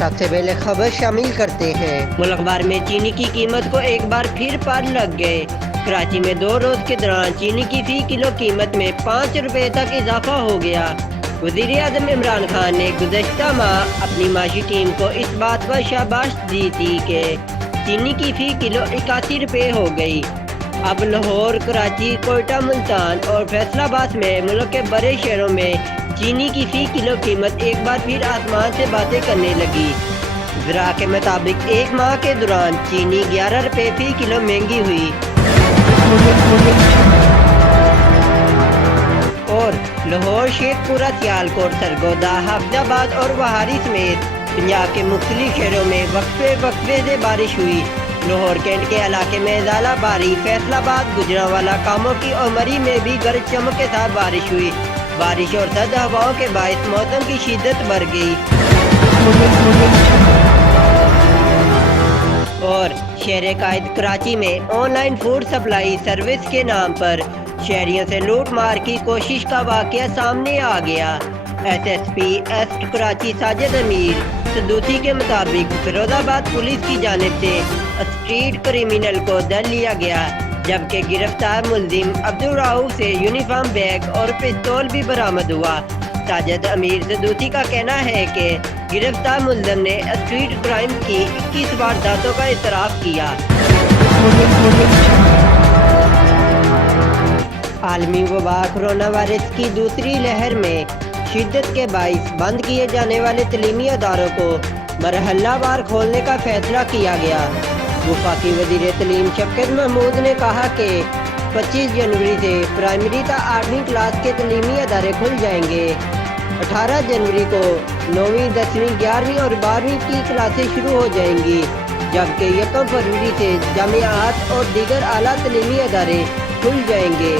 सबसे पहले खबर शामिल करते हैं। मुल्क भर में चीनी की कीमत को एक बार फिर पार लग गए। कराची में 2 रोज के दौरान चीनी की फी किलो कीमत में 5 रुपए तक इजाफा हो गया। वज़ीर आज़म इमरान खान ने गुज़श्ता माह अपनी माशी टीम को इस बात पर शाबाश दी थी कि चीनी की फी किलो 81 रुपए हो गई। अब लाहौर, कराची, कोयटा, मुल्तान और फैसलाबाद में मुल्क के बड़े शहरों में चीनी की फी किलो कीमत एक बार फिर आसमान से बातें करने लगी। ज़रा के मुताबिक एक माह के दौरान चीनी 11 रुपए फी किलो महंगी हुई और लाहौर, शेखपुरा, सियालकोट, सरगोदा, हाफिजाबाद और वहारी समेत पंजाब के मुख्तलिफ शहरों में वक्फे से बारिश हुई। लाहौर कैंट के इलाके में ज़ालाबारी, फैसलाबाद, गुजरांवाला, कामोकी और मरी में भी गरज चमक के साथ बारिश हुई। बारिश और सर्द हवाओं के बायस मौसम की शिद्दत बढ़ गई और शहर कायद कराची में ऑनलाइन फूड सप्लाई सर्विस के नाम पर शहरियों से लूट मार की कोशिश का वाकया सामने आ गया। SSP एस्ट कराची साजिद अमीर सदूसी के मुताबिक फिरोजाबाद पुलिस की जानिब से स्ट्रीट क्रिमिनल को दर लिया गया, जबकि गिरफ्तार मुल्जिम अब्दुल राऊफ से यूनिफॉर्म बैग और पिस्तौल भी बरामद हुआ। साजिद अमीर सदूसी का कहना है कि गिरफ्तार मुल्जिम ने स्ट्रीट क्राइम की 21 वारदातों का इतराफ किया। आलमी वबा कोरोना वायरस की दूसरी लहर में शिद्दत के बाइस बंद किए जाने वाले तलीमी अदारों को मरहलावार खोलने का फैसला किया गया। वफाकी वज़ीर तलीम शफ़क़त महमूद ने कहा कि 25 जनवरी से प्राइमरी ta 8वीं क्लास के तलीमी अदारे खुल जाएंगे। 18 जनवरी को 9वीं, 10वीं, 11वीं और 12वीं की क्लासें शुरू हो जाएंगी, जबकि 1 फरवरी से जामियात और दीगर आला तलीमी अदारे खुल जाएंगे।